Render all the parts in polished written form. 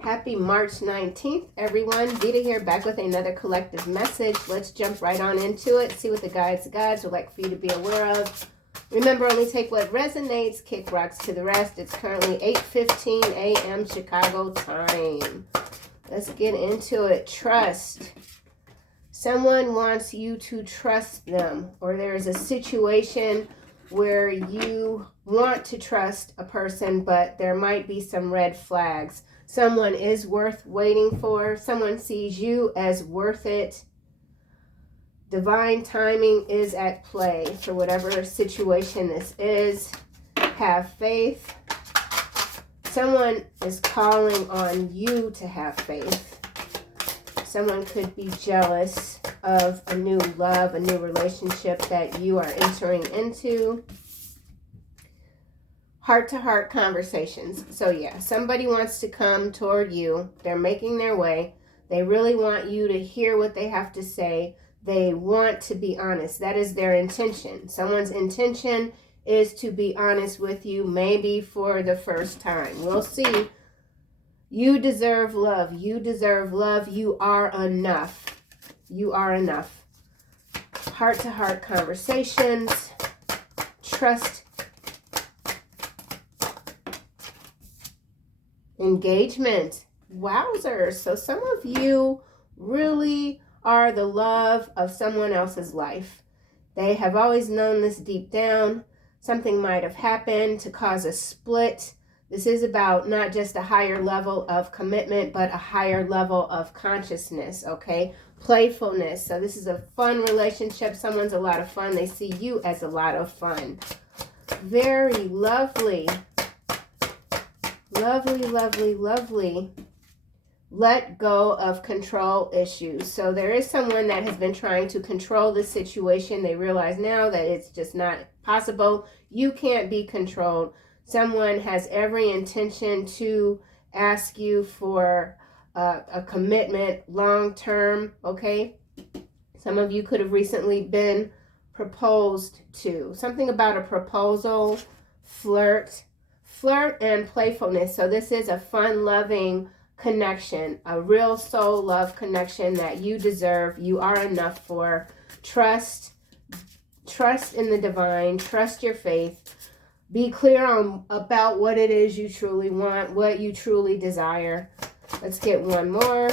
Happy March 19th, everyone. Veda here, back with another collective message. Let's jump right on into it, see what the guides would like for you to be aware of. Remember, only take what resonates, kick rocks to the rest. It's currently 8:15 a.m. Chicago time. Let's get into it. Trust. Someone wants you to trust them, or there is a situation where you want to trust a person, but there might be some red flags. Someone is worth waiting for. Someone sees you as worth it. Divine timing is at play for whatever situation this is. Have faith. Someone is calling on you to have faith. Someone could be jealous of a new love, a new relationship that you are entering into. Heart-to-heart conversations. So yeah, somebody wants to come toward you. They're making their way. They really want you to hear what they have to say. They want to be honest. That is their intention. Someone's intention is to be honest with you, maybe for the first time. We'll see. You deserve love. You deserve love. You are enough. You are enough. Heart-to-heart conversations. Trust. Engagement. Wowzers. So some of you really are the love of someone else's life. They have always known this deep down. Something might have happened to cause a split. This is about not just a higher level of commitment, but a higher level of consciousness, okay? Playfulness. So this is a fun relationship. Someone's a lot of fun. They see you as a lot of fun. Very lovely. Lovely, lovely, lovely. Let go of control issues. So there is someone that has been trying to control the situation. They realize now that it's just not possible. You can't be controlled. Someone has every intention to ask you for a commitment long-term, okay? Some of you could have recently been proposed to. Something about a proposal, flirt and playfulness. So this is a fun-loving connection, a real soul love connection that you deserve. You are enough for. Trust in the divine. Trust your faith. Be clear about what it is you truly want, what you truly desire. Let's get one more.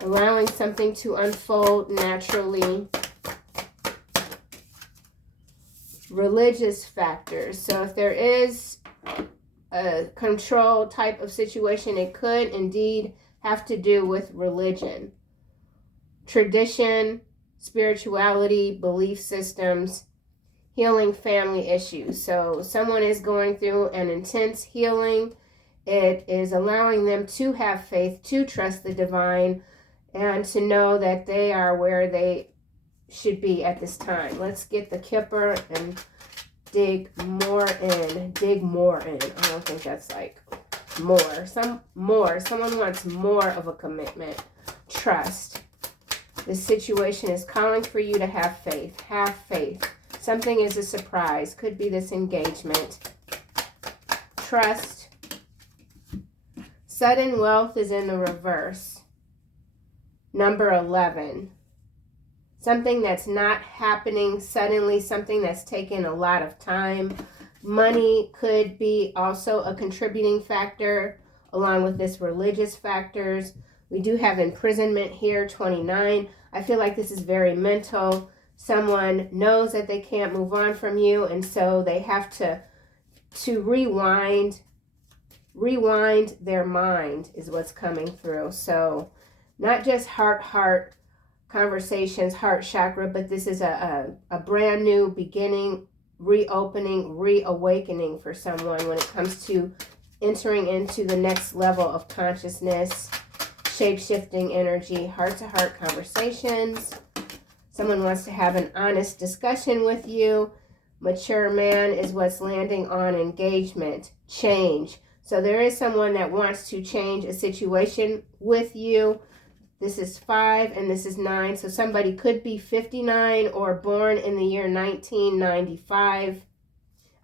Allowing something to unfold naturally. Religious factors. So if there is a control type of situation, it could indeed have to do with religion, tradition, spirituality, belief systems, healing family issues. So someone is going through an intense healing. It is allowing them to have faith, to trust the divine, and to know that they are where they should be at this time. Let's get the Kipper and dig more in. I don't think that's like more. Someone wants more of a commitment. Trust. This situation is calling for you to have faith. Have faith. Something is a surprise. Could be this engagement. Trust. Sudden wealth is in the reverse. Number 11. Something that's not happening suddenly, something that's taken a lot of time. Money could be also a contributing factor along with this religious factors. We do have imprisonment here, 29. I feel like this is very mental. Someone knows that they can't move on from you, and so they have to rewind their mind is what's coming through. So not just heart conversations, heart chakra, but this is a brand new beginning, reopening, reawakening for someone when it comes to entering into the next level of consciousness, shape-shifting energy, heart-to-heart conversations. Someone wants to have an honest discussion with you. Mature man is what's landing on engagement, change. So there is someone that wants to change a situation with you. This is 5 and this is 9. So somebody could be 59 or born in the year 1995.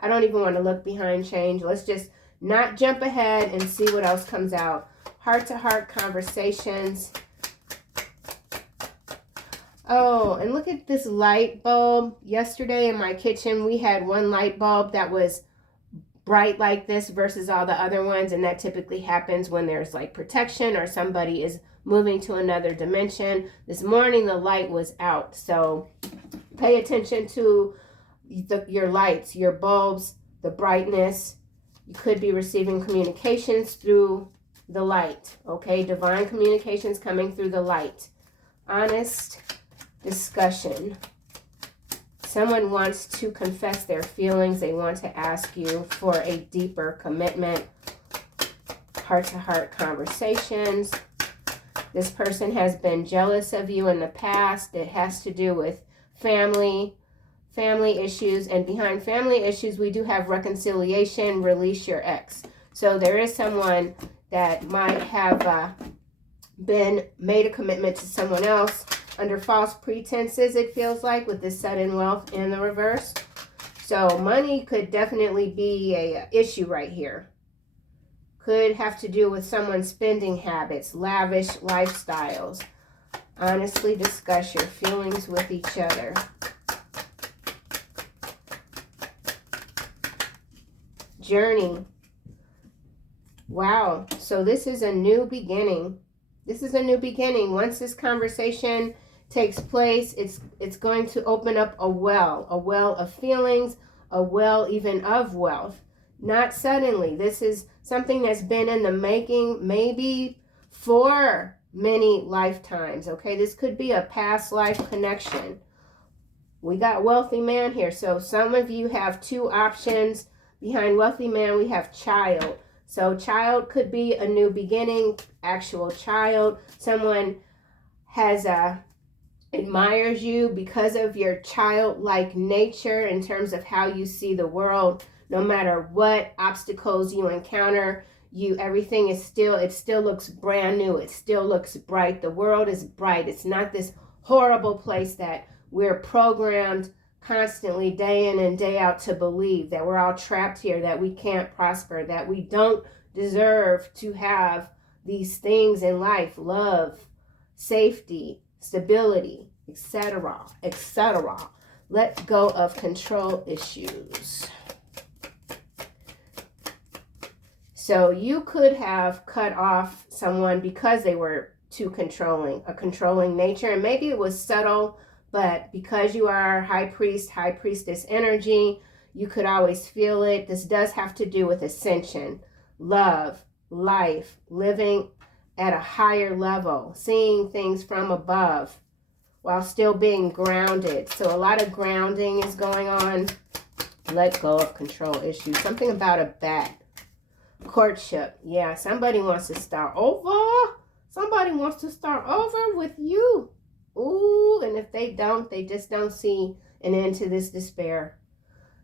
I don't even want to look behind change. Let's just not jump ahead and see what else comes out. Heart-to-heart conversations. Oh, and look at this light bulb. Yesterday in my kitchen, we had one light bulb that was bright like this versus all the other ones, and that typically happens when there's like protection or somebody is moving to another dimension. This morning the light was out, so pay attention to your lights, your bulbs, the brightness. You could be receiving communications through the light, okay? Divine communications coming through the light. Honest discussion. Someone wants to confess their feelings. They want to ask you for a deeper commitment. Heart-to-heart conversations. This person has been jealous of you in the past. It has to do with family issues. And behind family issues, we do have reconciliation, release your ex. So there is someone that might have made a commitment to someone else under false pretenses, it feels like, with this sudden wealth in the reverse. So money could definitely be a issue right here. Could have to do with someone's spending habits, lavish lifestyles. Honestly discuss your feelings with each other. Journey. Wow. So this is a new beginning. This is a new beginning. Once this conversation takes place, it's going to open up a well of feelings, a well even of wealth. Not suddenly. This is something that's been in the making, maybe for many lifetimes, okay? This could be a past life connection. We got wealthy man here. So some of you have two options. Behind wealthy man, we have child. So child could be a new beginning, actual child. Someone has admires you because of your childlike nature in terms of how you see the world. No matter what obstacles you encounter, everything is it still looks brand new. It still looks bright. The world is bright. It's not this horrible place that we're programmed constantly day in and day out to believe, that we're all trapped here, that we can't prosper, that we don't deserve to have these things in life, love, safety, stability, etc., etc. Let go of control issues. So you could have cut off someone because they were too controlling, a controlling nature, and maybe it was subtle, but because you are high priest, high priestess energy, you could always feel it. This does have to do with ascension, love, life, living at a higher level, seeing things from above while still being grounded. So a lot of grounding is going on. Let go of control issues. Something about a bat. Courtship. Yeah, somebody wants to start over. Somebody wants to start over with you. Ooh, and if they don't, they just don't see an end to this despair.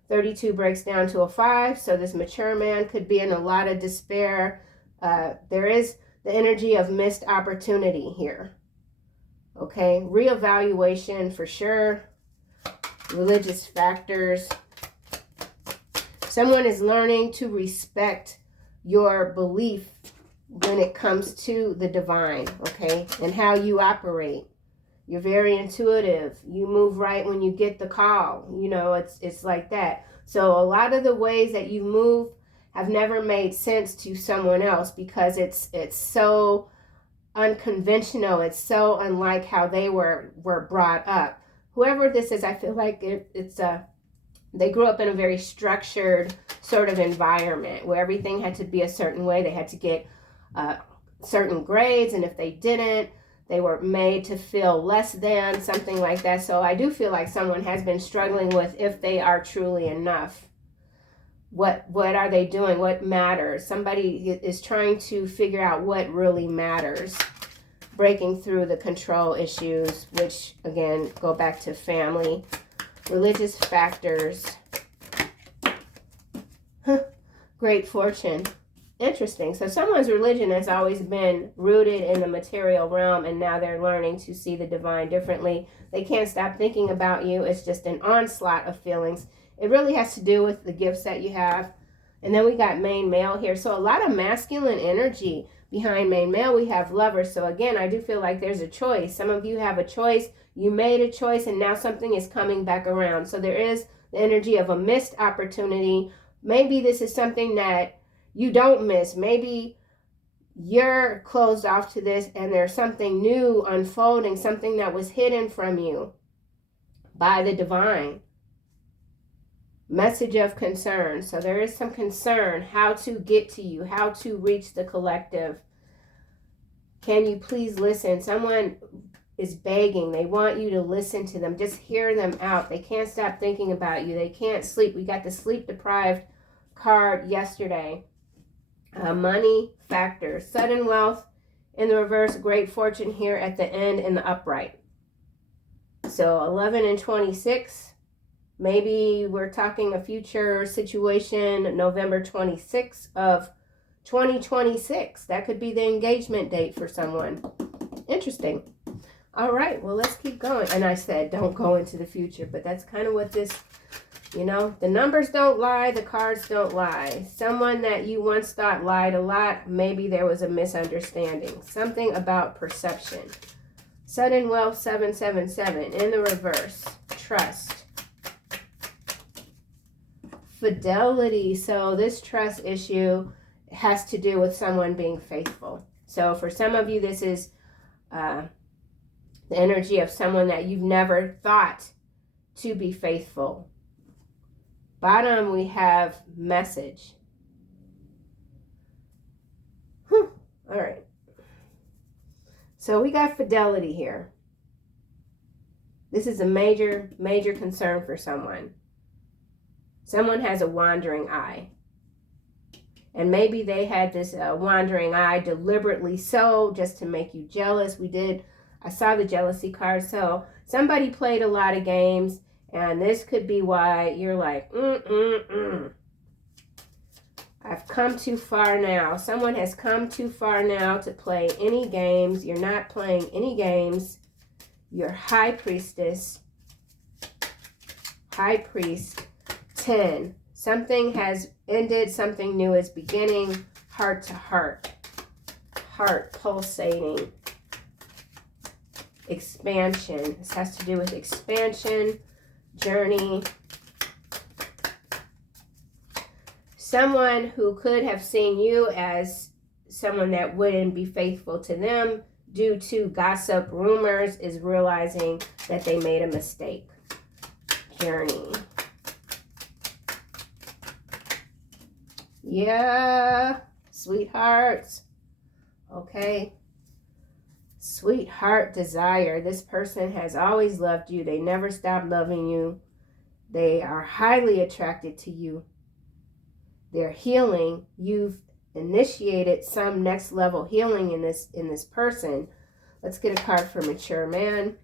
32 breaks down to a 5, so this mature man could be in a lot of despair. There is the energy of missed opportunity here. Okay, reevaluation for sure. Religious factors. Someone is learning to respect your belief when it comes to the divine, okay, and how you operate. You're very intuitive. You move right when you get the call. You know, it's like that. So a lot of the ways that you move have never made sense to someone else because it's so unconventional. It's so unlike how they were brought up. Whoever this is, I feel like they grew up in a very structured sort of environment where everything had to be a certain way. They had to get certain grades, and if they didn't, they were made to feel less than, something like that. So I do feel like someone has been struggling with if they are truly enough. What are they doing? What matters? Somebody is trying to figure out what really matters. Breaking through the control issues, which again go back to family. Religious factors. Great fortune. Interesting. So someone's religion has always been rooted in the material realm, and now they're learning to see the divine differently. They can't stop thinking about you. It's just an onslaught of feelings. It really has to do with the gifts that you have And then we got main male here. So a lot of masculine energy behind main male. We have lovers. So again, I do feel like there's a choice. Some of you have a choice. You made a choice and now something is coming back around. So there is the energy of a missed opportunity. Maybe this is something that you don't miss. Maybe you're closed off to this and there's something new unfolding, something that was hidden from you by the divine. Message of concern. So there is some concern, how to get to you, how to reach the collective. Can you please listen? Someone is begging. They want you to listen to them. Just hear them out. They can't stop thinking about you. They can't sleep. We got the sleep deprived card yesterday. Money factor. Sudden wealth in the reverse. Great fortune here at the end in the upright. So 11 and 26. Maybe we're talking a future situation, November 26th of 2026. That could be the engagement date for someone. Interesting. All right, well, let's keep going. And I said, don't go into the future, but that's kind of what this, you know, the numbers don't lie, the cards don't lie. Someone that you once thought lied a lot, maybe there was a misunderstanding. Something about perception. Sudden wealth, 777 in the reverse. Trust. Fidelity. So this trust issue has to do with someone being faithful. So for some of you, this is the energy of someone that you've never thought to be faithful. Bottom, we have message. All right. So we got fidelity here. This is a major, major concern for someone. Someone has a wandering eye. And maybe they had this wandering eye deliberately so, just to make you jealous. I saw the jealousy card. So somebody played a lot of games. And this could be why you're like, I've come too far now. Someone has come too far now to play any games. You're not playing any games. You're high priestess. High priest. 10. Something has ended. Something new is beginning. Heart to heart. Heart pulsating. Expansion. This has to do with expansion. Journey. Someone who could have seen you as someone that wouldn't be faithful to them due to gossip, rumors, is realizing that they made a mistake. Journey. Yeah, sweethearts. Okay. Sweetheart desire. This person has always loved you. They never stopped loving you. They are highly attracted to you. They're healing. You've initiated some next level healing in this person. Let's get a card for mature man.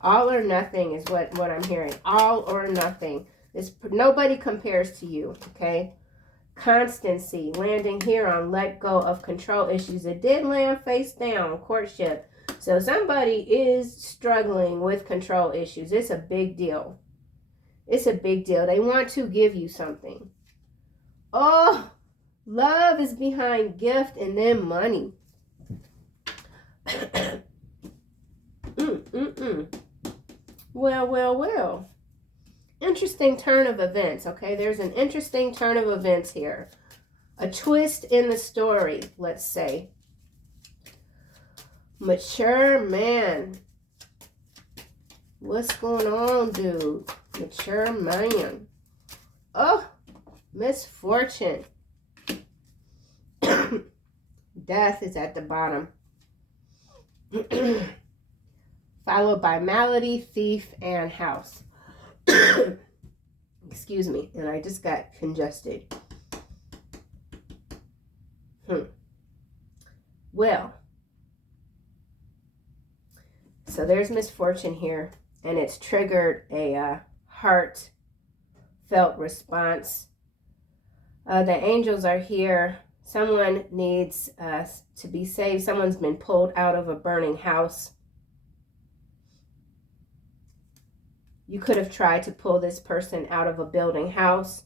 All or nothing is what I'm hearing. All or nothing. Nobody compares to you, okay? Constancy, landing here on let go of control issues. It did land face down, courtship. So somebody is struggling with control issues. It's a big deal. It's a big deal. They want to give you something. Oh, love is behind gift and then money. Well. Interesting turn of events, okay? There's an interesting turn of events here. A twist in the story, let's say. Mature man. What's going on, dude? Mature man. Oh, misfortune. Death is at the bottom. Followed by malady, thief, and house. Excuse me, and I just got congested. Well, so there's misfortune here, and it's triggered a heartfelt response. The angels are here. Someone needs to be saved. Someone's been pulled out of a burning house. You could have tried to pull this person out of a building house.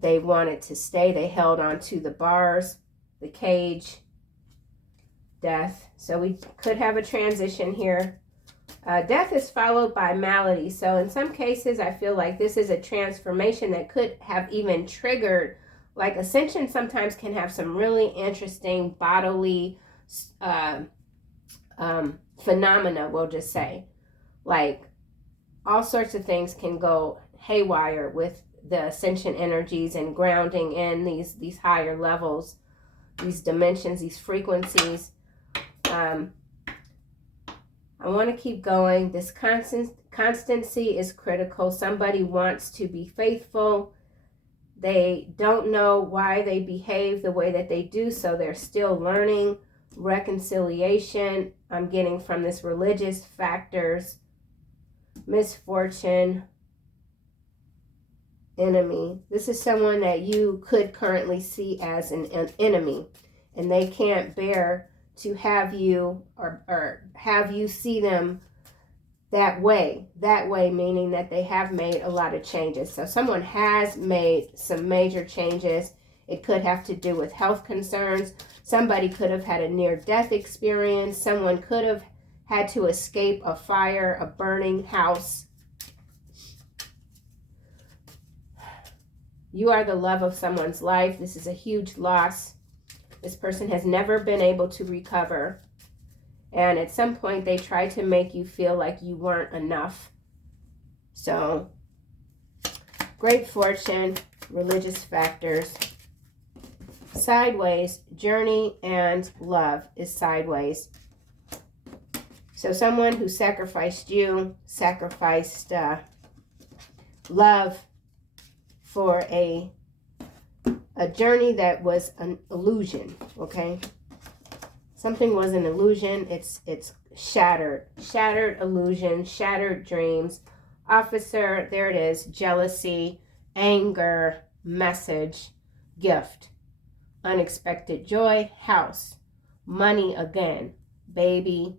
They wanted to stay. They held on to the bars, the cage, death. So we could have a transition here. Death is followed by malady. So in some cases, I feel like this is a transformation that could have even triggered, like ascension sometimes can have some really interesting bodily phenomena, we'll just say. Like all sorts of things can go haywire with the ascension energies and grounding in these higher levels, these dimensions, these frequencies. I want to keep going. This constancy is critical. Somebody wants to be faithful. They don't know why they behave the way that they do, so they're still learning. Reconciliation, I'm getting from this religious factors. Misfortune. Enemy. This is someone that you could currently see as an enemy, and they can't bear to have you or have you see them that way meaning that they have made a lot of changes. So someone has made some major changes. It could have to do with health concerns. Somebody could have had a near-death experience. Someone could have had to escape a fire, a burning house. You are the love of someone's life. This is a huge loss. This person has never been able to recover. And at some point, they tried to make you feel like you weren't enough. So, great fortune, religious factors. Sideways, journey and love is sideways. So someone who sacrificed you, sacrificed love for a journey that was an illusion, okay? Something was an illusion. It's shattered illusion, shattered dreams. Officer, there it is, jealousy, anger, message, gift, unexpected joy, house, money again, baby,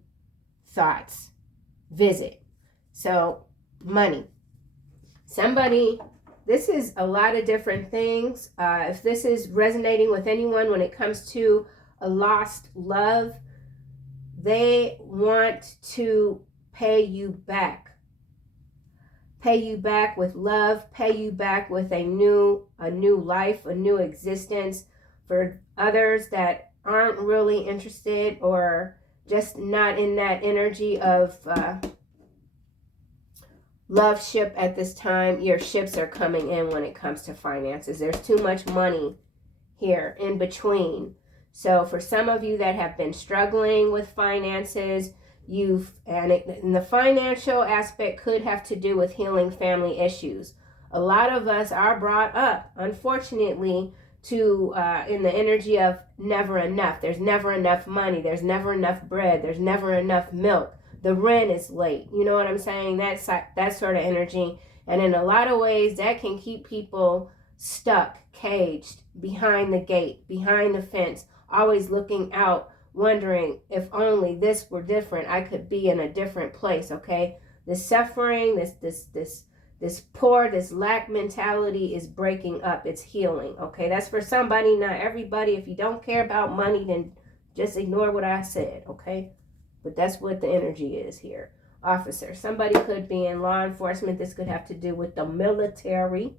thoughts, visit. So money. Somebody, this is a lot of different things. If this is resonating with anyone when it comes to a lost love, they want to pay you back. Pay you back with love, pay you back with a new life, a new existence. For others that aren't really interested or just not in that energy of love ship at this time, your ships are coming in when it comes to finances. There's too much money here in between. So for some of you that have been struggling with finances, and the financial aspect could have to do with healing family issues. A lot of us are brought up, unfortunately, to in the energy of never enough. There's never enough money. There's never enough bread. There's never enough milk. The rent is late. You know what I'm saying? That's that sort of energy. And in a lot of ways, that can keep people stuck, caged, behind the gate, behind the fence, always looking out, wondering if only this were different, I could be in a different place, okay? This suffering, this poor, this lack mentality is breaking up. It's healing, okay? That's for somebody, not everybody. If you don't care about money, then just ignore what I said, okay? But that's what the energy is here. Officer, somebody could be in law enforcement. This could have to do with the military.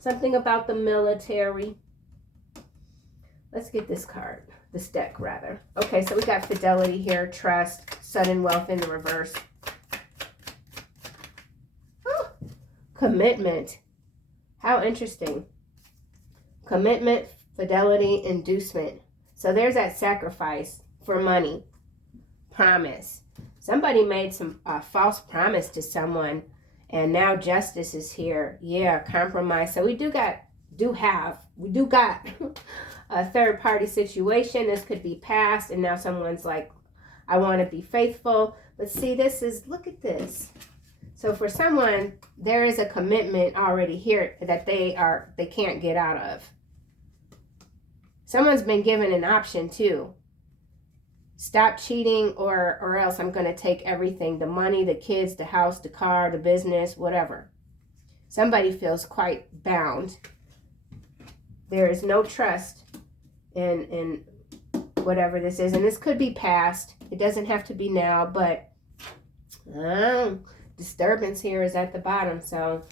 Something about the military. Let's get this card, this deck rather. Okay, so we got fidelity here, trust, sudden wealth in the reverse. Oh, commitment. How interesting. Commitment, fidelity, inducement. So there's that sacrifice for money. Promise. Somebody made some false promise to someone, and now justice is here. Yeah, compromise. So we do got a third party situation. This could be past, and now someone's like, I want to be faithful. But see, look at this. So for someone, there is a commitment already here that they can't get out of. Someone's been given an option too. Stop cheating, or else I'm going to take everything, the money, the kids, the house, the car, the business, whatever. Somebody feels quite bound. There is no trust in whatever this is. And this could be past. It doesn't have to be now, but disturbance here is at the bottom. So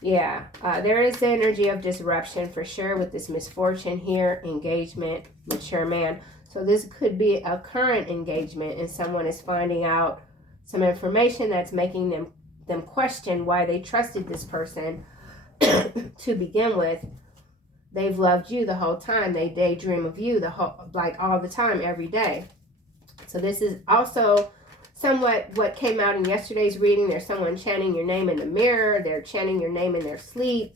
yeah, there is the energy of disruption for sure with this misfortune here, engagement, mature man. So this could be a current engagement and someone is finding out some information that's making them question why they trusted this person to begin with. They've loved you the whole time. They daydream of you all the time, every day. So this is also somewhat what came out in yesterday's reading. There's someone chanting your name in the mirror. They're chanting your name in their sleep.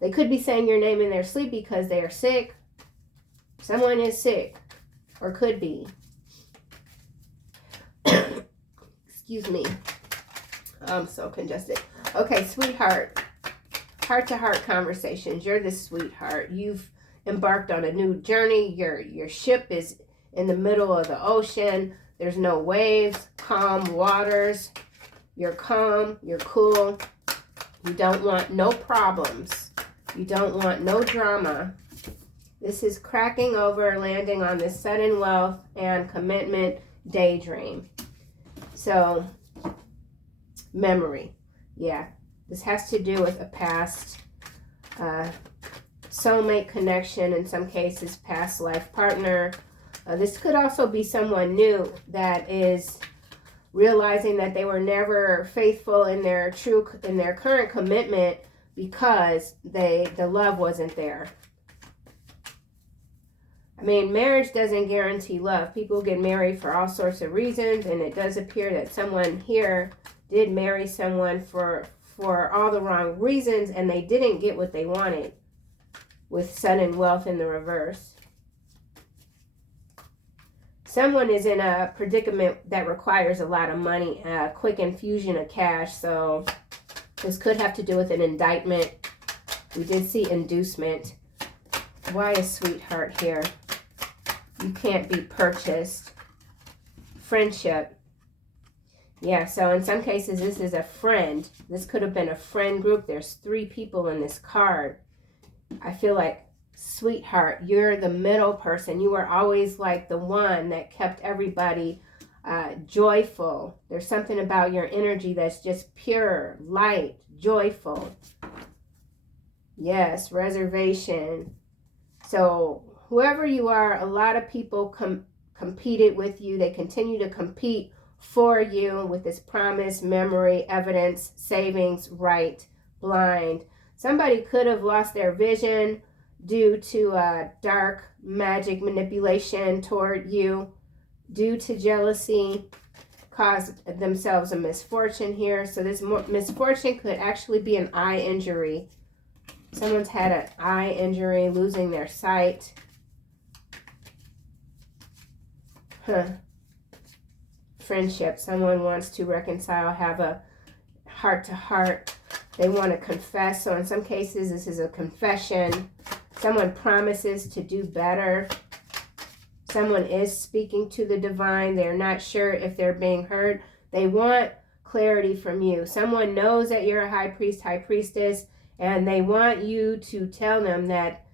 They could be saying your name in their sleep because they are sick. Someone is sick, or could be. Excuse me. I'm so congested. Okay, sweetheart. Heart-to-heart conversations. You're the sweetheart. You've embarked on a new journey. Your ship is in the middle of the ocean. There's no waves, calm waters. You're calm. You're cool. You don't want no problems. You don't want no drama. This is cracking over, landing on this sudden wealth and commitment daydream. So, memory. Yeah. This has to do with a past soulmate connection, in some cases, past life partner. This could also be someone new that is realizing that they were never faithful in their current commitment because the love wasn't there. I mean, marriage doesn't guarantee love. People get married for all sorts of reasons, and it does appear that someone here did marry someone for all the wrong reasons, and they didn't get what they wanted with sudden wealth in the reverse. Someone is in a predicament that requires a lot of money, a quick infusion of cash. So this could have to do with an indictment. We did see inducement. Why is sweetheart here? You can't be purchased. Friendship. Yeah, so in some cases, this is a friend. This could have been a friend group. There's 3 people in this card. I feel like, sweetheart, you're the middle person. You were always like the one that kept everybody joyful. There's something about your energy that's just pure, light, joyful. Yes, reservation. So whoever you are, a lot of people competed with you. They continue to compete for you with this promise, memory, evidence, savings, right, blind. Somebody could have lost their vision due to dark magic manipulation toward you, due to jealousy, caused themselves a misfortune here. So this misfortune could actually be an eye injury. Someone's had an eye injury, losing their sight. Friendship. Someone wants to reconcile, have a heart-to-heart. They want to confess. So in some cases, this is a confession. Someone promises to do better. Someone is speaking to the divine. They're not sure if they're being heard. They want clarity from you. Someone knows that you're a high priest, high priestess, and they want you to tell them that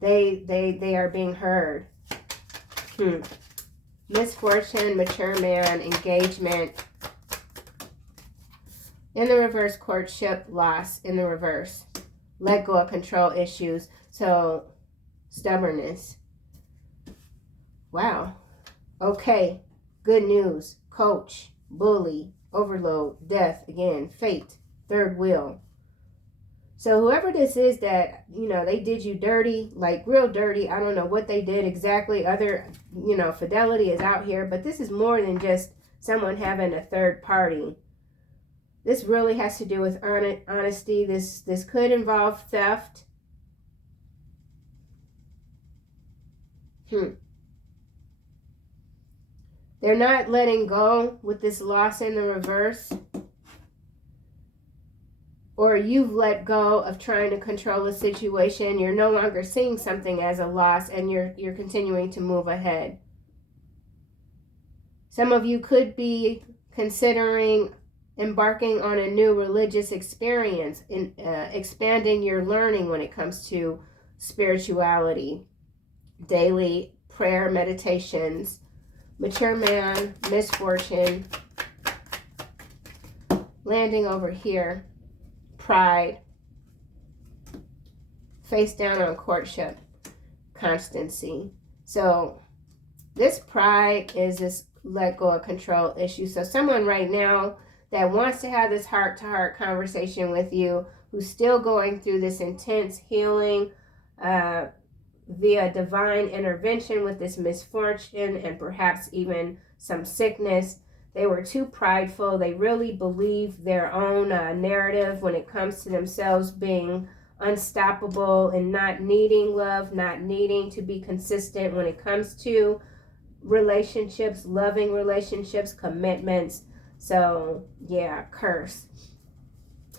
they are being heard. Misfortune, mature man, engagement. In the reverse, courtship, loss. In the reverse, let go of control issues. So, stubbornness. Wow. Okay. Good news. Coach, bully, overload, death, again, fate, third wheel. So whoever this is that, they did you dirty, like real dirty. I don't know what they did exactly. Other, fidelity is out here. But this is more than just someone having a third party. This really has to do with honesty. This could involve theft. They're not letting go with this loss in the reverse. Or you've let go of trying to control the situation. You're no longer seeing something as a loss, and you're continuing to move ahead. Some of you could be considering embarking on a new religious experience, in expanding your learning when it comes to spirituality, daily prayer, meditations. Mature man, misfortune, landing over here, pride, face down on courtship, constancy. So this pride is this let go of control issue. So someone right now that wants to have this heart-to-heart conversation with you, who's still going through this intense healing via divine intervention with this misfortune and perhaps even some sickness. They were too prideful. They really believe their own narrative when it comes to themselves being unstoppable and not needing love, not needing to be consistent when it comes to relationships, loving relationships, commitments. So yeah, curse.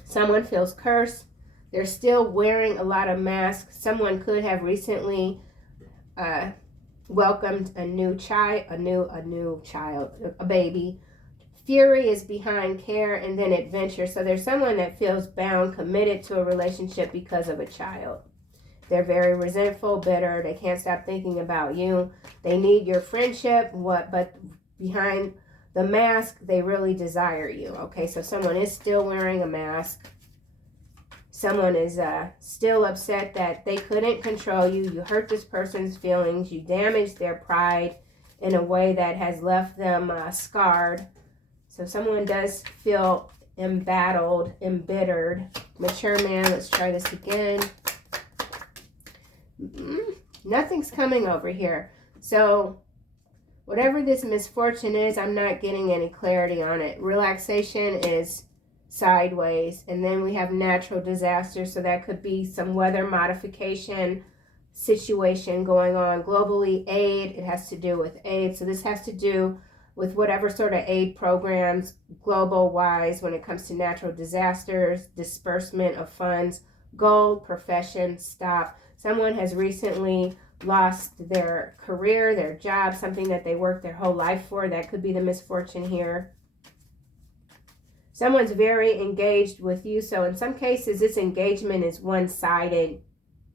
Someone feels cursed. They're still wearing a lot of masks. Someone could have recently welcomed a new child, a baby. Fury is behind care, and then adventure. So there's someone that feels bound, committed to a relationship because of a child. They're very resentful, bitter. They can't stop thinking about you. They need your friendship, but behind the mask, they really desire you. Okay, so someone is still wearing a mask. Someone is still upset that they couldn't control you. You hurt this person's feelings. You damaged their pride in a way that has left them scarred. So someone does feel embattled, embittered. Mature man, let's try this again. Nothing's coming over here. So whatever this misfortune is, I'm not getting any clarity on it. Relaxation is sideways, and then we have natural disaster. So that could be some weather modification situation going on globally. Aid, it has to do with aid. So this has to do with whatever sort of aid programs global wise when it comes to natural disasters, disbursement of funds. Gold, profession, stop. Someone has recently lost their career, their job, something that they worked their whole life for. That could be the misfortune here. Someone's very engaged with you. So in some cases, this engagement is one-sided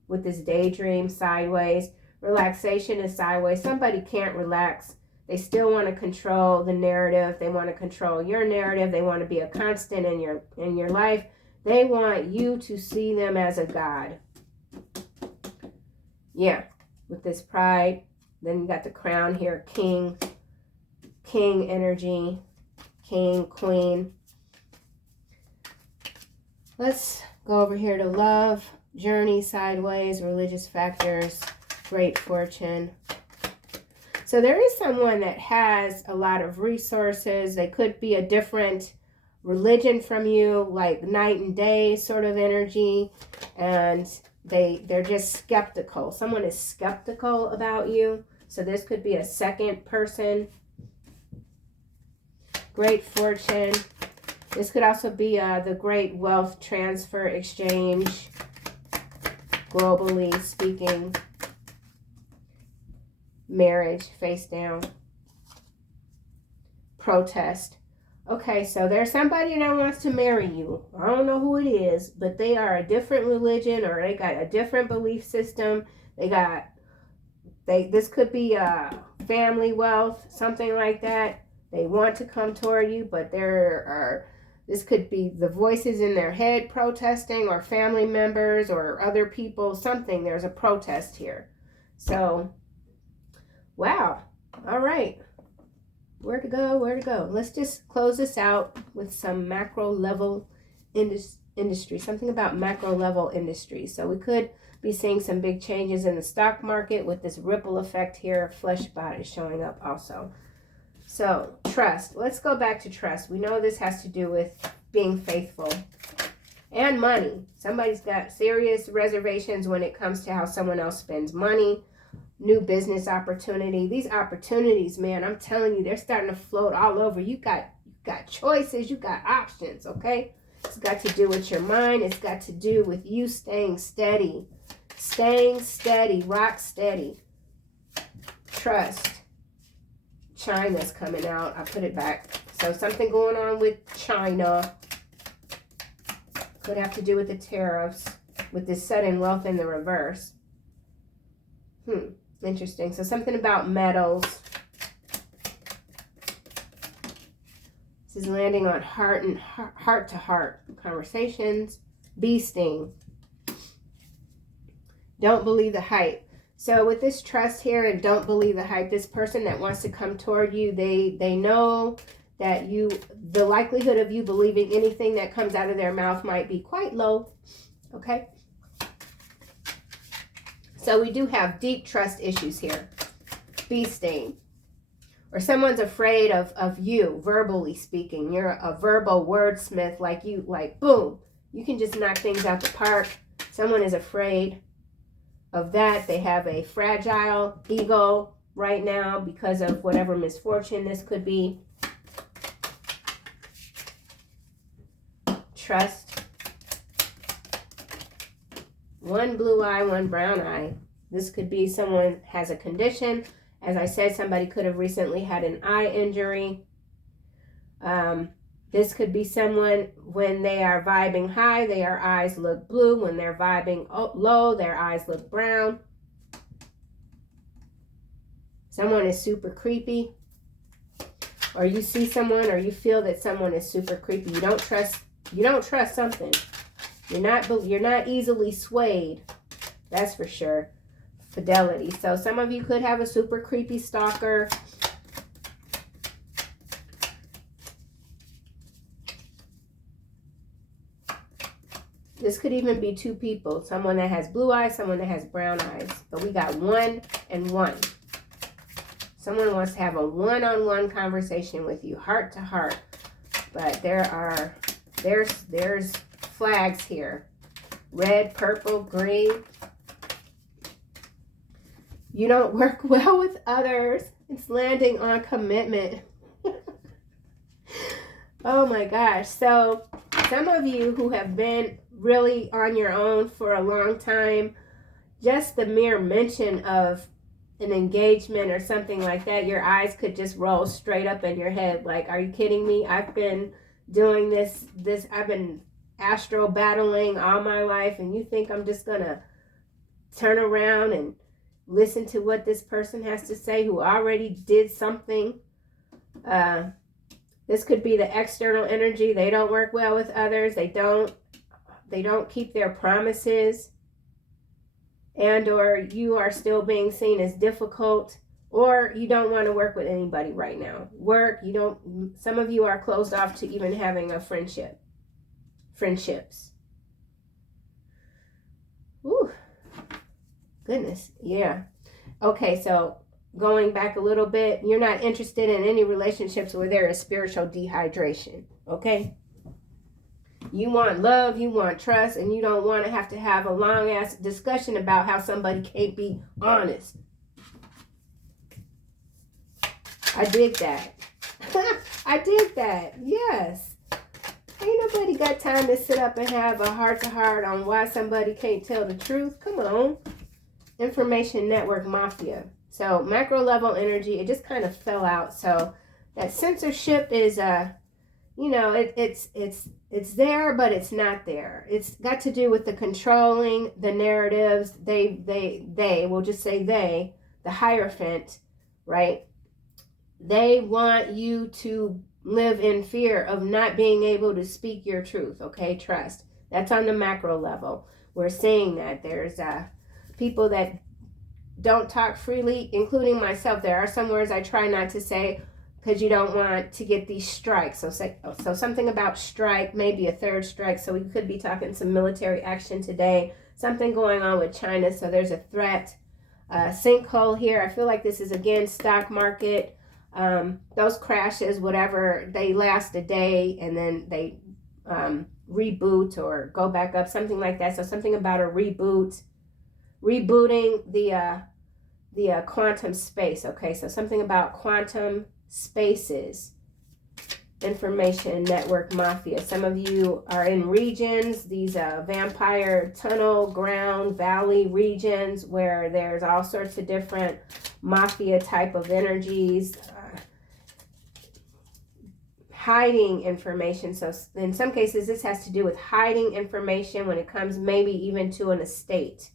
with this daydream sideways. Relaxation is sideways. Somebody can't relax. They still want to control the narrative. They want to control your narrative. They want to be a constant in your life. They want you to see them as a god. Yeah, with this pride. Then you got the crown here, king energy, king, queen. Let's go over here to love, journey, sideways, religious factors, great fortune. So there is someone that has a lot of resources. They could be a different religion from you, like night and day sort of energy, and they're just skeptical. Someone is skeptical about you. So this could be a second person. Great fortune. This could also be the great wealth transfer exchange, globally speaking. Marriage, face down. Protest. Okay, so there's somebody that wants to marry you. I don't know who it is, but they are a different religion, or they got a different belief system. This could be family wealth, something like that. They want to come toward you, but this could be the voices in their head protesting, or family members or other people, something. There's a protest here. So, wow. All right. Where to go? Let's just close this out with some macro level industry, something about macro level industry. So we could be seeing some big changes in the stock market with this ripple effect here. Flesh spot is showing up also. So trust. Let's go back to trust. We know this has to do with being faithful and money. Somebody's got serious reservations when it comes to how someone else spends money. New business opportunity. These opportunities, man, I'm telling you, they're starting to float all over. You got choices, you got options, okay? It's got to do with your mind. It's got to do with you staying steady. Staying steady, rock steady. Trust. China's coming out. I put it back. So something going on with China. Could have to do with the tariffs. With this sudden wealth in the reverse. Interesting. So something about metals. This is landing on heart-to-heart conversations. Bee sting. Don't believe the hype. So with this trust here and don't believe the hype, this person that wants to come toward you, they know that the likelihood of you believing anything that comes out of their mouth might be quite low. Okay? So we do have deep trust issues here. Bee sting. Or someone's afraid of you, verbally speaking. You're a verbal wordsmith, like boom. You can just knock things out the park. Someone is afraid of that. They have a fragile ego right now because of whatever misfortune this could be. Trust. One blue eye, one brown eye. This could be someone has a condition. As I said, somebody could have recently had an eye injury. This could be someone, when they are vibing high, their eyes look blue. When they're vibing low, their eyes look brown. Someone is super creepy. Or you see someone, or you feel that someone is super creepy. You don't trust something. You're not easily swayed. That's for sure. Fidelity. So some of you could have a super creepy stalker. This could even be two people. Someone that has blue eyes, someone that has brown eyes. But we got 1 and 1. Someone wants to have a one-on-one conversation with you, heart to heart. But there's flags here. Red, purple, green. You don't work well with others. It's landing on commitment. Oh my gosh. So some of you who have been really on your own for a long time, just the mere mention of an engagement or something like that, your eyes could just roll straight up in your head. Like, are you kidding me? I've been doing this, I've been astral battling all my life, and you think I'm just gonna turn around and listen to what this person has to say who already did something? This could be the external energy. They don't work well with others. They don't keep their promises, and or you are still being seen as difficult, or you don't want to work with anybody right now. Some of you are closed off to even having a friendships. Ooh, goodness, yeah. Okay, so going back a little bit, you're not interested in any relationships where there is spiritual dehydration, okay? You want love, you want trust, and you don't want to have a long-ass discussion about how somebody can't be honest. I did that. I did that, yes. Ain't nobody got time to sit up and have a heart-to-heart on why somebody can't tell the truth. Come on. Information network mafia. So macro level energy, it just kind of fell out. So that censorship is, it's there, but it's not there. It's got to do with the controlling, the narratives. We'll just say the Hierophant, right? They want you to live in fear of not being able to speak your truth, okay? Trust. That's on the macro level. We're seeing that there's people that don't talk freely, including myself. There are some words I try not to say because you don't want to get these strikes. So something about strike, maybe a third strike. So we could be talking some military action today. Something going on with China. So there's a threat. Sinkhole here. I feel like this is, again, stock market. Those crashes, whatever, they last a day and then they reboot or go back up, something like that. So something about a rebooting the quantum space. Okay, so something about quantum spaces. Information network mafia. Some of you are in regions, these vampire tunnel, ground, valley regions where there's all sorts of different mafia type of energies. hiding information. So in some cases, this has to do with hiding information when it comes maybe even to an estate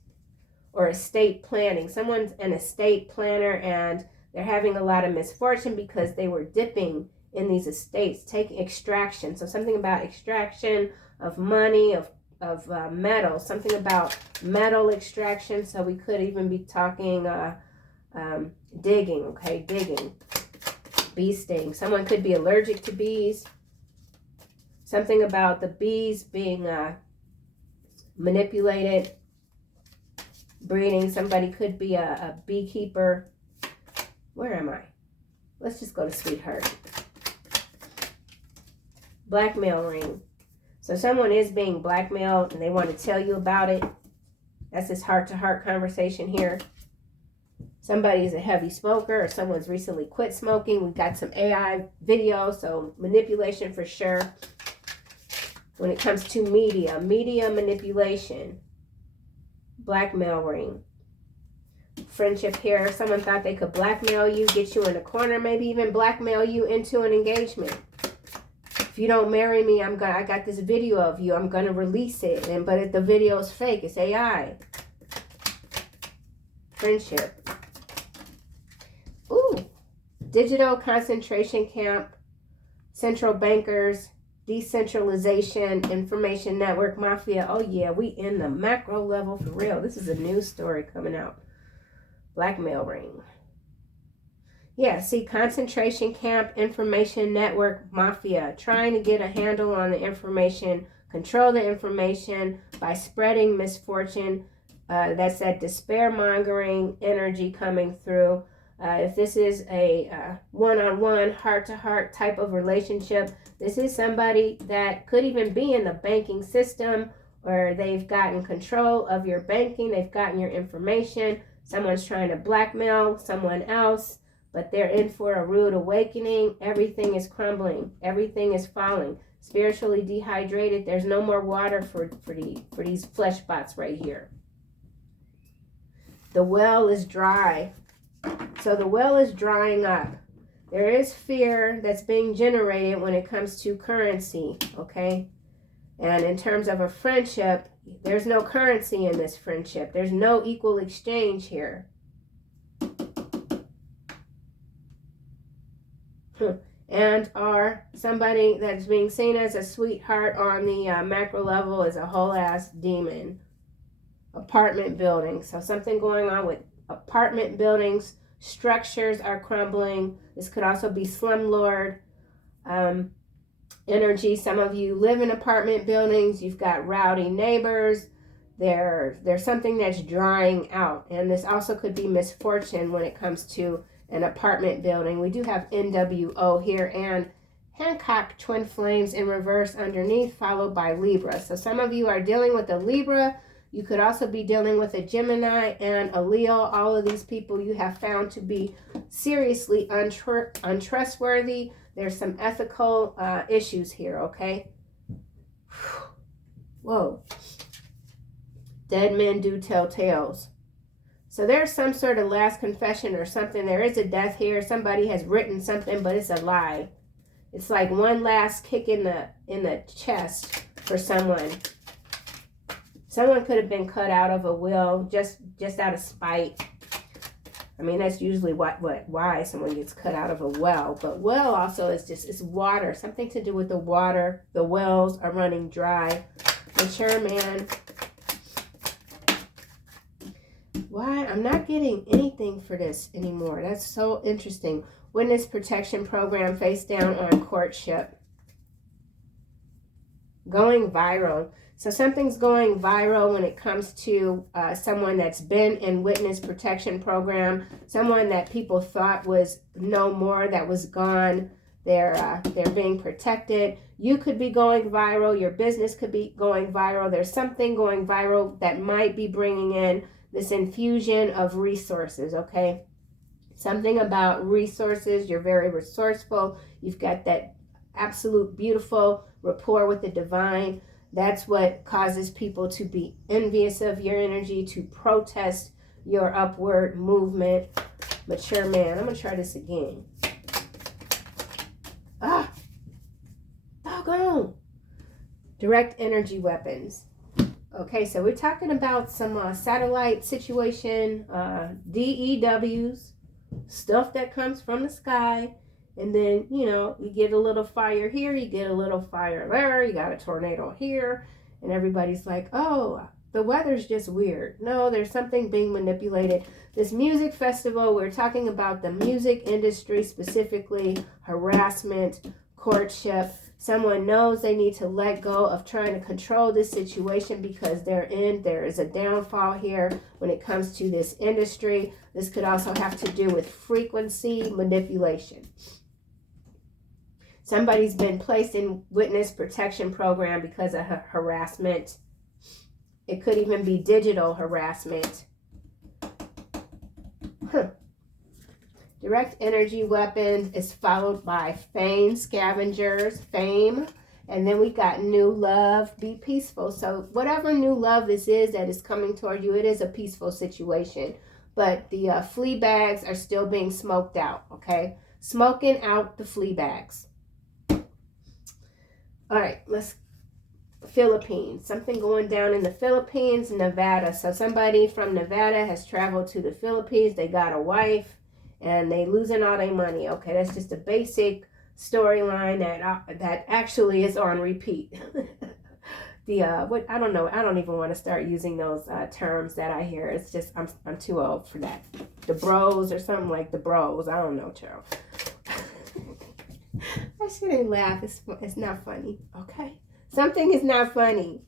or estate planning. Someone's an estate planner and they're having a lot of misfortune because they were dipping in these estates, taking extraction. So something about extraction of money, of metal, something about metal extraction. So we could even be talking digging, okay, digging. Bee sting. Someone could be allergic to bees. Something about the bees being manipulated. Breeding. Somebody could be a beekeeper. Where am I? Let's just go to sweetheart. Blackmail ring. So someone is being blackmailed and they want to tell you about it. That's this heart-to-heart conversation here. Somebody's a heavy smoker or someone's recently quit smoking. We've got some AI video, so manipulation for sure. When it comes to media manipulation, blackmail ring. Friendship here. Someone thought they could blackmail you, get you in a corner, maybe even blackmail you into an engagement. If you don't marry me, I got this video of you. I'm gonna release it. But if the video is fake, it's AI. Friendship. Ooh, digital concentration camp, central bankers, decentralization, information network, mafia. Oh yeah, we in the macro level for real. This is a news story coming out. Blackmail ring. Yeah, see, concentration camp, information network, mafia, trying to get a handle on the information, control the information by spreading misfortune. That's that despair mongering energy coming through. If this is a one-on-one, heart-to-heart type of relationship, this is somebody that could even be in the banking system, or they've gotten control of your banking, they've gotten your information. Someone's trying to blackmail someone else, but they're in for a rude awakening. Everything is crumbling. Everything is falling. Spiritually dehydrated. There's no more water for these flesh pots right here. The well is dry. So the well is drying up. There is fear that's being generated when it comes to currency, okay? And in terms of a friendship, there's no currency in this friendship. There's no equal exchange here. And or somebody that's being seen as a sweetheart on the macro level is a whole ass demon. Apartment buildings. So something going on with apartment buildings. Structures are crumbling. This could also be slumlord energy. Some of you live in apartment buildings. You've got rowdy neighbors. There's something that's drying out. And this also could be misfortune when it comes to an apartment building. We do have NWO here and Hancock twin flames in reverse underneath, followed by Libra. So some of you are dealing with a Libra. You could also be dealing with a Gemini and a Leo. All of these people you have found to be seriously untrustworthy. There's some ethical issues here, okay? Whoa. Dead men do tell tales. So there's some sort of last confession or something. There is a death here. Somebody has written something, but it's a lie. It's like one last kick in the chest for someone. Someone could have been cut out of a will just out of spite. I mean, that's usually why someone gets cut out of a well. But well also is it's water. Something to do with the water. The wells are running dry. Mature man. Why? I'm not getting anything for this anymore. That's so interesting. Witness protection program face down on courtship. Going viral. So something's going viral when it comes to someone that's been in witness protection program. Someone that people thought was no more, that was gone. They're being protected. You could be going viral. Your business could be going viral. There's something going viral that might be bringing in this infusion of resources, okay? Something about resources. You're very resourceful. You've got that absolute beautiful rapport with the divine. That's what causes people to be envious of your energy, to protest your upward movement. Mature man. I'm going to try this again. Direct energy weapons. Okay, so we're talking about some satellite situation, DEWs, stuff that comes from the sky. And then, you know, you get a little fire here, you get a little fire there, you got a tornado here. And everybody's like, oh, the weather's just weird. No, there's something being manipulated. This music festival, we're talking about the music industry, specifically harassment, courtship. Someone knows they need to let go of trying to control this situation because there is a downfall here when it comes to this industry. This could also have to do with frequency manipulation. Somebody's been placed in witness protection program because of harassment. It could even be digital harassment. Direct energy weapon is followed by fame scavengers, fame. And then we got new love, be peaceful. So whatever new love this is that is coming toward you, it is a peaceful situation. But the flea bags are still being smoked out, okay? Smoking out the flea bags. All right, let's Philippines. Something going down in the Philippines, Nevada. So somebody from Nevada has traveled to the Philippines. They got a wife and they losing all their money. Okay, that's just a basic storyline that actually is on repeat. I don't know. I don't even want to start using those terms that I hear. It's just I'm too old for that. The bros or something like the bros. I don't know, Charles. I shouldn't laugh. It's not funny. Okay. Something is not funny,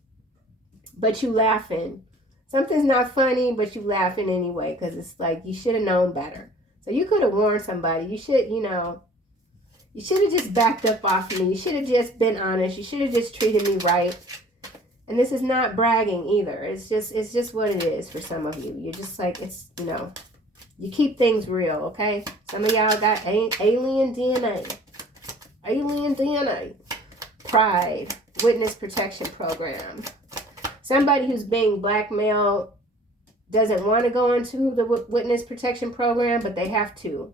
but you laughing. Something's not funny, but you laughing anyway because it's like you should have known better. So you could have warned somebody. You should, you should have just backed up off me. You should have just been honest. You should have just treated me right. And this is not bragging either. It's just what it is for some of you. You're just like, it's, you keep things real, okay? Some of y'all got alien DNA. Alien DNA. Pride. Witness protection program. Somebody who's being blackmailed doesn't want to go into the witness protection program, but they have to.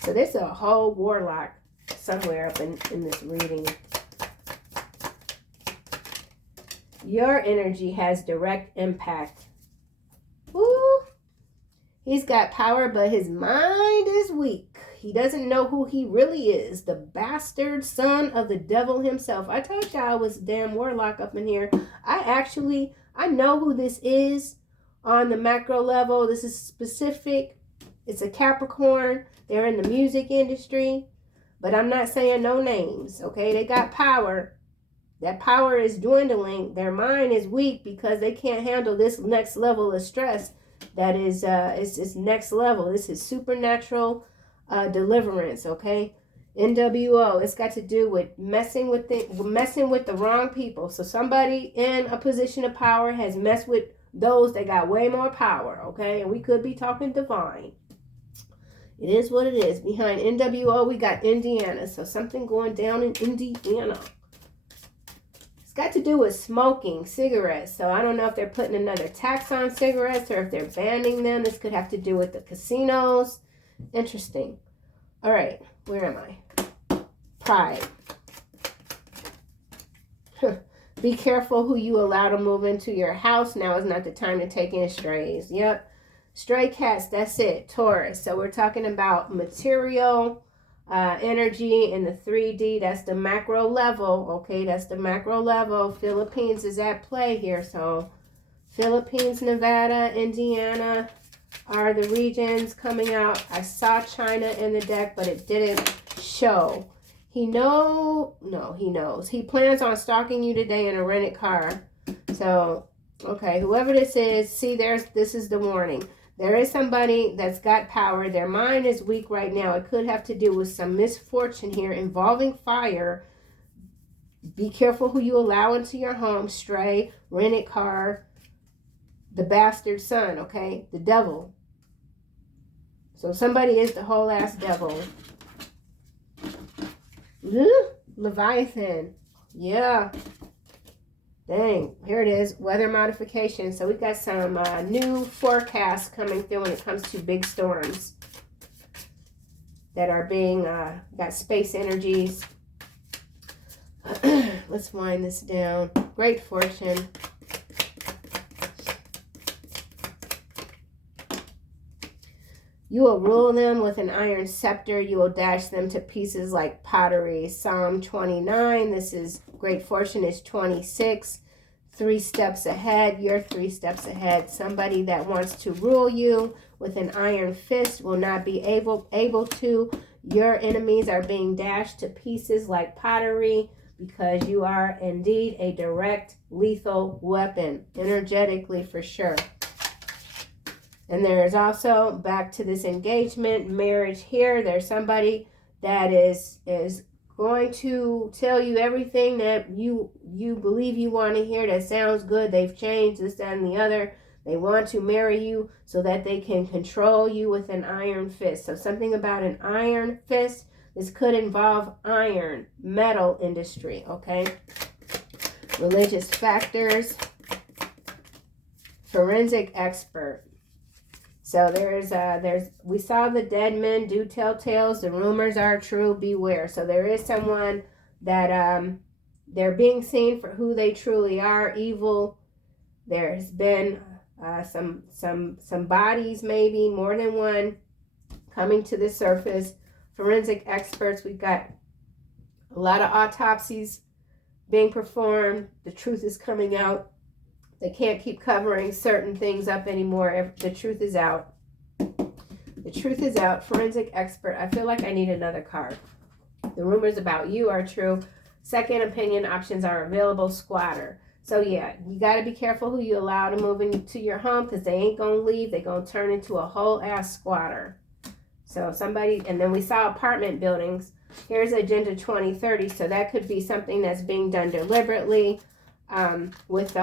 So there's a whole warlock somewhere up in this reading. Your energy has direct impact. Woo! He's got power, but his mind is weak. He doesn't know who he really is. The bastard son of the devil himself. I told y'all I was a damn warlock up in here. I know who this is on the macro level. This is specific. It's a Capricorn. They're in the music industry. But I'm not saying no names, okay? They got power. That power is dwindling. Their mind is weak because they can't handle this next level of stress. That is, it's next level. This is supernatural deliverance, okay? NWO. It's got to do with messing with the wrong people. So somebody in a position of power has messed with those that got way more power, okay? And we could be talking divine. It is what it is. Behind NWO, we got Indiana. So something going down in Indiana. It's got to do with smoking cigarettes. So I don't know if they're putting another tax on cigarettes or if they're banning them. This could have to do with the casinos. Interesting. All right. Where am I? Pride. Be careful who you allow to move into your house. Now is not the time to take in strays. Yep. Stray cats, that's it. Taurus. So we're talking about material energy in the 3D. That's the macro level. Okay, that's the macro level. Philippines is at play here. So Philippines, Nevada, Indiana are the regions coming out. I saw China in the deck, but it didn't show. He knows. He plans on stalking you today in a rented car. So, okay, whoever this is, see, this is the warning. There is somebody that's got power. Their mind is weak right now. It could have to do with some misfortune here involving fire. Be careful who you allow into your home. Stray, rented car, the bastard son, okay? The devil. So somebody is the whole ass devil. Leviathan. Yeah. Dang, here it is, weather modification. So we've got some new forecasts coming through when it comes to big storms that are being, got space energies. Let's wind this down. Great fortune. You will rule them with an iron scepter. You will dash them to pieces like pottery. Psalm 29. This is great fortune is 26. 3 steps ahead. You're 3 steps ahead. Somebody that wants to rule you with an iron fist will not be able to. Your enemies are being dashed to pieces like pottery because you are indeed a direct lethal weapon, energetically for sure. And there is also, back to this engagement, marriage here, there's somebody that is going to tell you everything that you believe you want to hear that sounds good. They've changed this, that, and the other. They want to marry you so that they can control you with an iron fist. So something about an iron fist, this could involve iron, metal industry, okay? Religious factors, forensic expert. So we saw the dead men do tell tales. The rumors are true. Beware. So there is someone that they're being seen for who they truly are, evil. There's been some bodies, maybe more than one, coming to the surface. Forensic experts. We've got a lot of autopsies being performed. The truth is coming out. They can't keep covering certain things up anymore. The truth is out. The truth is out. Forensic expert. I feel like I need another card. The rumors about you are true. Second opinion options are available. Squatter. So yeah, you got to be careful who you allow to move into your home because they ain't going to leave. They're going to turn into a whole ass squatter. So somebody, and then we saw apartment buildings. Here's Agenda 2030. So that could be something that's being done deliberately. With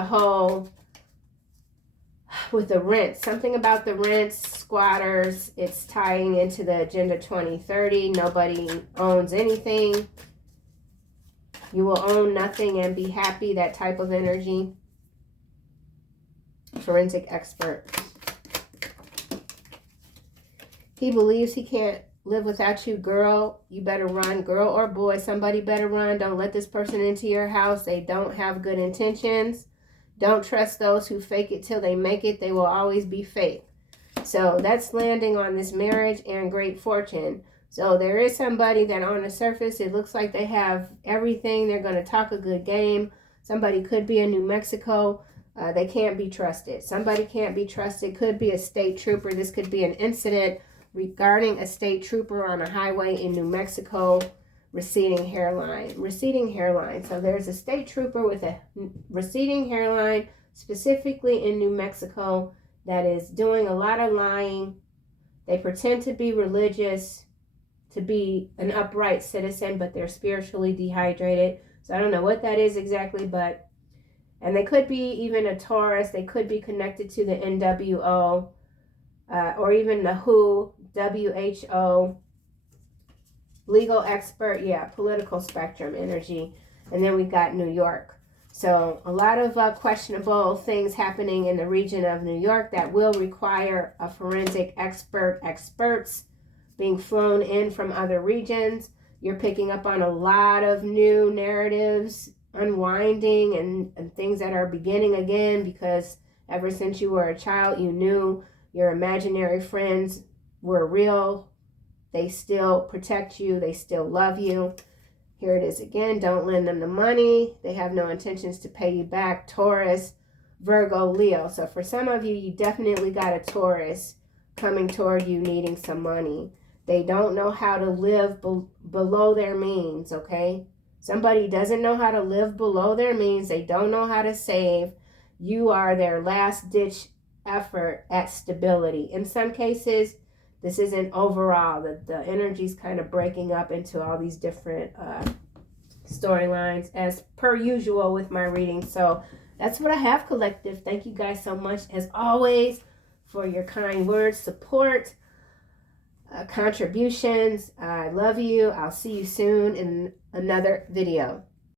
the rents, something about the rents, squatters, it's tying into the Agenda 2030. Nobody owns anything. You will own nothing and be happy, that type of energy. Forensic expert. He believes he can't live without you. Girl, you better run. Girl or boy, somebody better run. Don't let this person into your house. They don't have good intentions. Don't trust those who fake it till they make it. They will always be fake. So that's landing on this marriage and great fortune. So there is somebody that on the surface, it looks like they have everything. They're going to talk a good game. Somebody could be in New Mexico. They can't be trusted. Somebody can't be trusted. Could be a state trooper. This could be an incident regarding a state trooper on a highway in New Mexico. Receding hairline. So there's a state trooper with a receding hairline, specifically in New Mexico, that is doing a lot of lying. They pretend to be religious, to be an upright citizen, but they're spiritually dehydrated. So I don't know what that is exactly, but, and they could be even a Taurus. They could be connected to the NWO, or even the WHO, WHO. Legal expert, yeah, political spectrum energy. And then we got New York. So a lot of questionable things happening in the region of New York that will require a forensic experts being flown in from other regions. You're picking up on a lot of new narratives, unwinding and things that are beginning again, because ever since you were a child, you knew your imaginary friends were real. They still protect you. They still love you. Here it is again. Don't lend them the money. They have no intentions to pay you back. Taurus, Virgo, Leo. So for some of you, you definitely got a Taurus coming toward you needing some money. They don't know how to live below their means, okay? Somebody doesn't know how to live below their means. They don't know how to save. You are their last-ditch effort at stability. In some cases, this isn't overall. The energy's kind of breaking up into all these different storylines as per usual with my reading. So that's what I have, collective. Thank you guys so much, as always, for your kind words, support, contributions. I love you. I'll see you soon in another video.